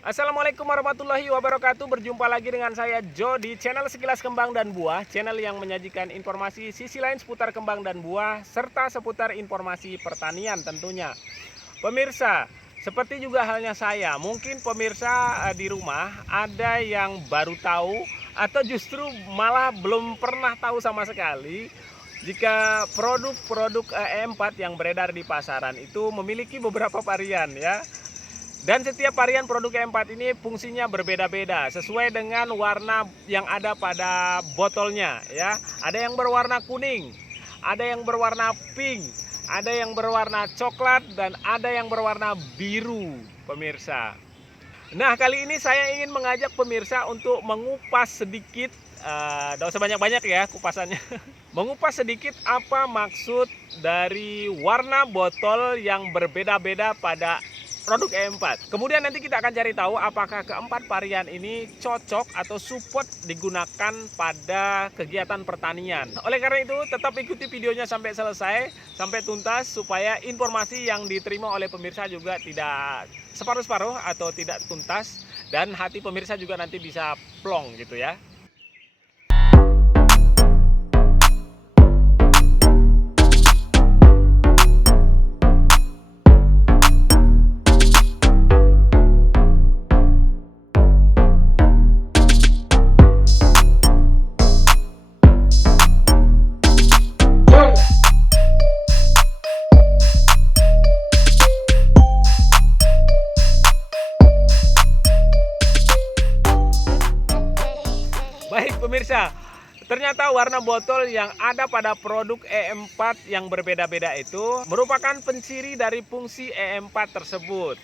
Assalamualaikum warahmatullahi wabarakatuh. Berjumpa lagi dengan saya Jo di channel Sekilas Kembang dan Buah, channel yang menyajikan informasi sisi lain seputar kembang dan buah serta seputar informasi pertanian tentunya. Pemirsa, seperti juga halnya saya, mungkin pemirsa di rumah ada yang baru tahu atau justru malah belum pernah tahu sama sekali jika produk-produk E4 yang beredar di pasaran itu memiliki beberapa varian ya. Dan setiap varian produk E4 ini fungsinya berbeda-beda sesuai dengan warna yang ada pada botolnya ya. Ada yang berwarna kuning, ada yang berwarna pink, ada yang berwarna coklat, dan ada yang berwarna biru, pemirsa. Nah, kali ini saya ingin mengajak pemirsa untuk mengupas sedikit, tidak usah banyak-banyak ya kupasannya. Mengupas sedikit apa maksud dari warna botol yang berbeda-beda pada produk E4. Kemudian nanti kita akan cari tahu apakah keempat varian ini cocok atau support digunakan pada kegiatan pertanian. Oleh karena itu, tetap ikuti videonya sampai selesai, sampai tuntas, supaya informasi yang diterima oleh pemirsa juga tidak separuh-separuh atau tidak tuntas, dan hati pemirsa juga nanti bisa plong gitu ya. Baik pemirsa, ternyata warna botol yang ada pada produk E4 yang berbeda-beda itu merupakan penciri dari fungsi E4 tersebut.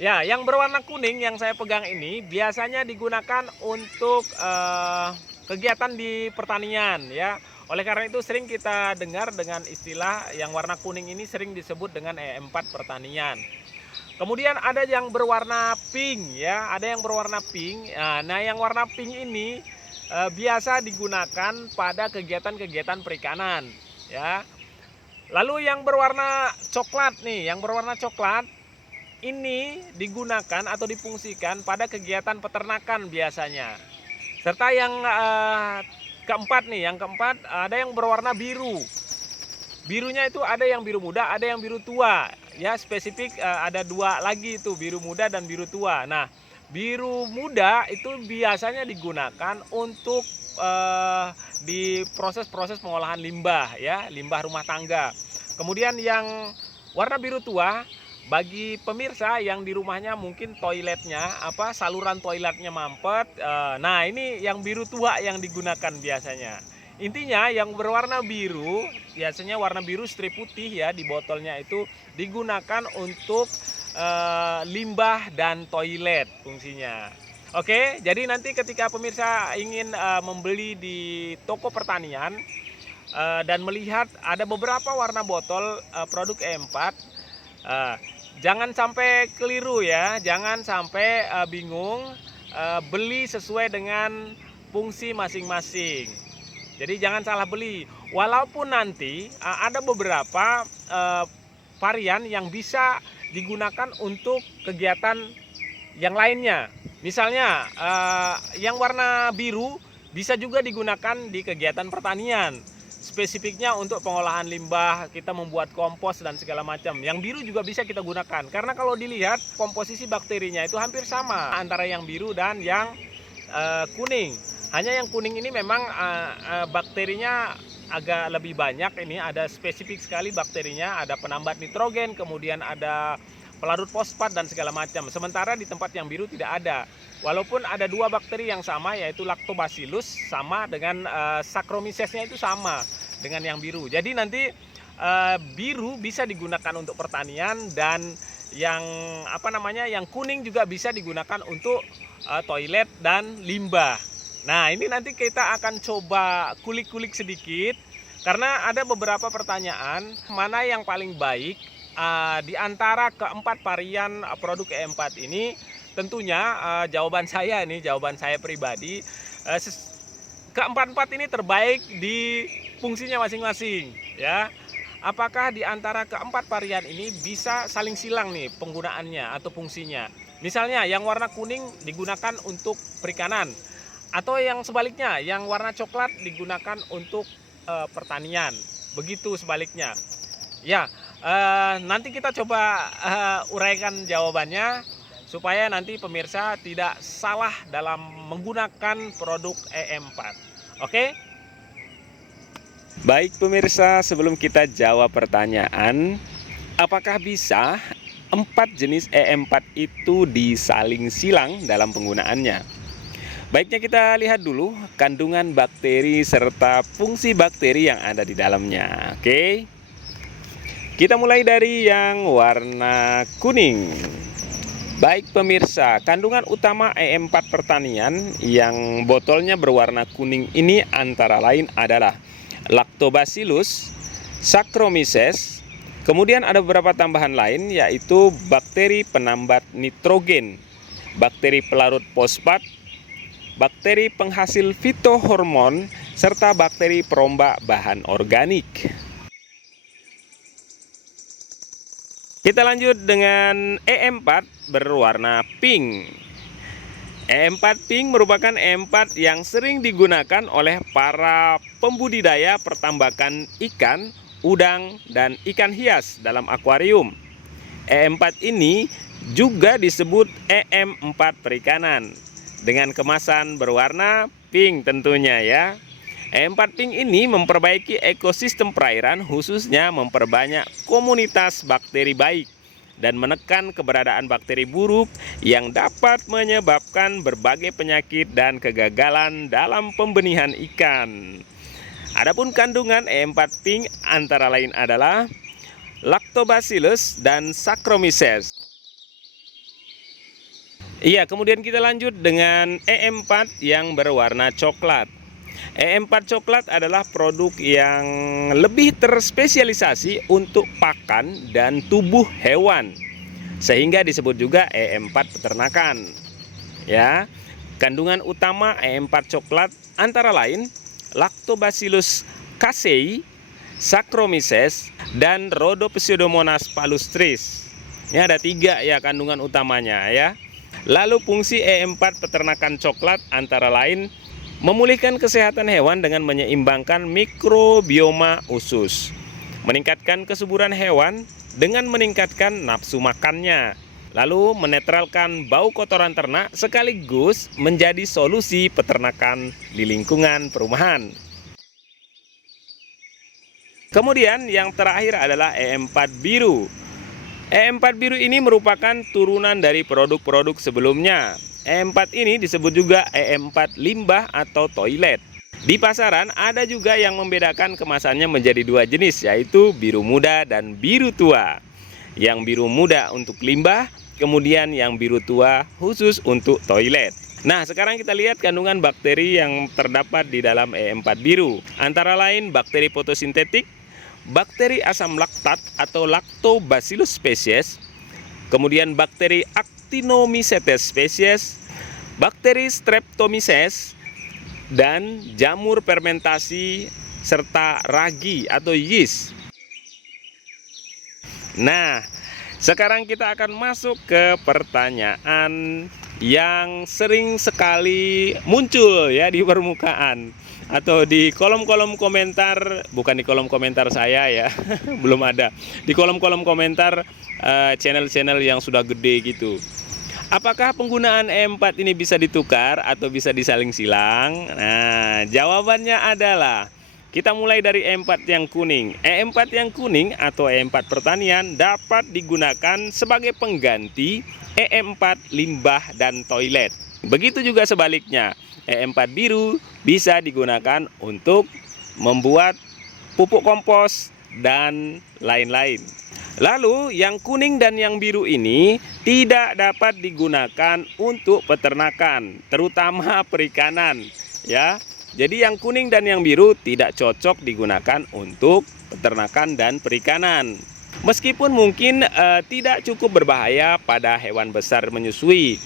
Ya, yang berwarna kuning yang saya pegang ini biasanya digunakan untuk kegiatan di pertanian ya. Oleh karena itu sering kita dengar dengan istilah yang warna kuning ini sering disebut dengan E4 pertanian. Kemudian ada yang berwarna pink ya, ada yang berwarna pink. Nah, yang warna pink ini biasa digunakan pada kegiatan-kegiatan perikanan ya. Lalu yang berwarna coklat nih, yang berwarna coklat ini digunakan atau difungsikan pada kegiatan peternakan biasanya. Serta yang keempat nih, yang keempat ada yang berwarna biru. Birunya itu ada yang biru muda, ada yang biru tua. Ya, spesifik ada dua lagi itu, biru muda dan biru tua. Nah, biru muda itu biasanya digunakan untuk di proses-proses pengolahan limbah ya, limbah rumah tangga. Kemudian yang warna biru tua bagi pemirsa yang di rumahnya mungkin toiletnya saluran toiletnya mampet. Nah, ini yang biru tua yang digunakan biasanya. Intinya yang berwarna biru, biasanya warna biru strip putih ya di botolnya itu digunakan untuk limbah dan toilet fungsinya. Oke, jadi nanti ketika pemirsa ingin membeli di toko pertanian dan melihat ada beberapa warna botol produk E4, jangan sampai keliru ya, jangan sampai bingung, beli sesuai dengan fungsi masing-masing. Jadi jangan salah beli. Walaupun nanti ada beberapa varian yang bisa digunakan untuk kegiatan yang lainnya. Misalnya yang warna biru bisa juga digunakan di kegiatan pertanian. Spesifiknya untuk pengolahan limbah, kita membuat kompos dan segala macam. Yang biru juga bisa kita gunakan. Karena kalau dilihat komposisi bakterinya itu hampir sama antara yang biru dan yang kuning. Hanya yang kuning ini memang bakterinya agak lebih banyak. Ini ada spesifik sekali bakterinya, ada penambat nitrogen, kemudian ada pelarut fosfat dan segala macam. Sementara di tempat yang biru tidak ada. Walaupun ada dua bakteri yang sama, yaitu Lactobacillus sama dengan Saccharomycesnya itu sama dengan yang biru. Jadi nanti biru bisa digunakan untuk pertanian, dan yang yang kuning juga bisa digunakan untuk toilet dan limbah. Nah, ini nanti kita akan coba kulik-kulik sedikit karena ada beberapa pertanyaan mana yang paling baik di antara keempat varian produk E4 ini. Tentunya jawaban saya pribadi, keempat-empat ini terbaik di fungsinya masing-masing ya. Apakah di antara keempat varian ini bisa saling silang nih penggunaannya atau fungsinya? Misalnya yang warna kuning digunakan untuk perikanan, atau yang sebaliknya yang warna coklat digunakan untuk pertanian. Begitu sebaliknya. Ya, nanti kita coba uraikan jawabannya supaya nanti pemirsa tidak salah dalam menggunakan produk EM4. Oke? Baik pemirsa, sebelum kita jawab pertanyaan, apakah bisa 4 jenis EM4 itu disaling silang dalam penggunaannya? Baiknya kita lihat dulu kandungan bakteri serta fungsi bakteri yang ada di dalamnya. Oke. Kita mulai dari yang warna kuning. Baik pemirsa, kandungan utama EM4 pertanian yang botolnya berwarna kuning ini antara lain adalah Lactobacillus, Saccharomyces, kemudian ada beberapa tambahan lain yaitu bakteri penambat nitrogen, bakteri pelarut fosfat, bakteri penghasil fitohormon, serta bakteri perombak bahan organik. Kita lanjut dengan EM4 berwarna pink. EM4 pink merupakan EM4 yang sering digunakan oleh para pembudidaya pertambakan ikan, udang, dan ikan hias dalam akuarium. EM4 ini juga disebut EM4 perikanan dengan kemasan berwarna pink tentunya ya. EM4 pink ini memperbaiki ekosistem perairan, khususnya memperbanyak komunitas bakteri baik dan menekan keberadaan bakteri buruk yang dapat menyebabkan berbagai penyakit dan kegagalan dalam pembenihan ikan. Adapun kandungan EM4 pink antara lain adalah Lactobacillus dan Saccharomyces. Iya, kemudian kita lanjut dengan EM4 yang berwarna coklat. EM4 coklat adalah produk yang lebih terspesialisasi untuk pakan dan tubuh hewan, sehingga disebut juga EM4 peternakan. Ya, kandungan utama EM4 coklat antara lain Lactobacillus casei, Saccharomyces, dan Rhodopseudomonas palustris. Ini ada 3 ya kandungan utamanya ya. Lalu fungsi EM4 peternakan coklat antara lain memulihkan kesehatan hewan dengan menyeimbangkan mikrobioma usus, meningkatkan kesuburan hewan dengan meningkatkan nafsu makannya, lalu menetralkan bau kotoran ternak sekaligus menjadi solusi peternakan di lingkungan perumahan. Kemudian yang terakhir adalah EM4 biru. EM4 biru ini merupakan turunan dari produk-produk sebelumnya. EM4 ini disebut juga EM4 limbah atau toilet. Di pasaran ada juga yang membedakan kemasannya menjadi 2 jenis, yaitu biru muda dan biru tua. Yang biru muda untuk limbah, kemudian yang biru tua khusus untuk toilet. Nah, sekarang kita lihat kandungan bakteri yang terdapat di dalam EM4 biru. Antara lain bakteri fotosintetik, bakteri asam laktat atau Lactobacillus species, kemudian bakteri Actinomycetes species, bakteri Streptomyces, dan jamur fermentasi serta ragi atau yeast. Nah, sekarang kita akan masuk ke pertanyaan yang sering sekali muncul ya di permukaan atau di kolom-kolom komentar, bukan di kolom komentar saya ya, belum ada. Di kolom-kolom komentar channel-channel yang sudah gede gitu. Apakah penggunaan EM4 ini bisa ditukar atau bisa disaling silang? Nah, jawabannya adalah kita mulai dari EM4 yang kuning. EM4 yang kuning atau EM4 pertanian dapat digunakan sebagai pengganti EM4 limbah dan toilet. Begitu juga sebaliknya, EM4 biru bisa digunakan untuk membuat pupuk kompos dan lain-lain. Lalu yang kuning dan yang biru ini tidak dapat digunakan untuk peternakan, terutama perikanan ya. Jadi yang kuning dan yang biru tidak cocok digunakan untuk peternakan dan perikanan. Meskipun mungkin tidak cukup berbahaya pada hewan besar menyusui.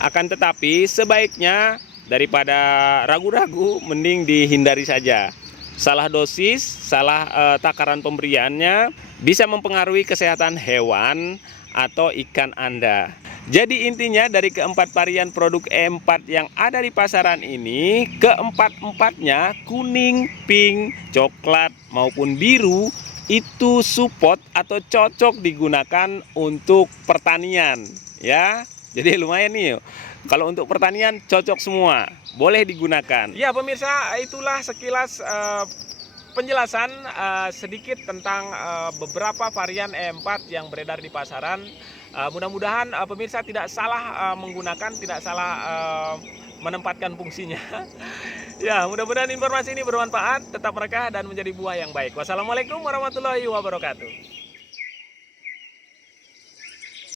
Akan tetapi sebaiknya daripada ragu-ragu mending dihindari saja. Salah dosis, salah takaran pemberiannya bisa mempengaruhi kesehatan hewan atau ikan Anda. Jadi intinya dari keempat varian produk E4 yang ada di pasaran ini, keempat-empatnya kuning, pink, coklat maupun biru itu support atau cocok digunakan untuk pertanian ya. Jadi lumayan nih. Kalau untuk pertanian cocok semua, boleh digunakan. Ya pemirsa, itulah sekilas penjelasan sedikit tentang beberapa varian E4 yang beredar di pasaran. Mudah-mudahan pemirsa tidak salah menggunakan, tidak salah menempatkan fungsinya. Ya, mudah-mudahan informasi ini bermanfaat, tetap berkah dan menjadi buah yang baik. Wassalamualaikum warahmatullahi wabarakatuh.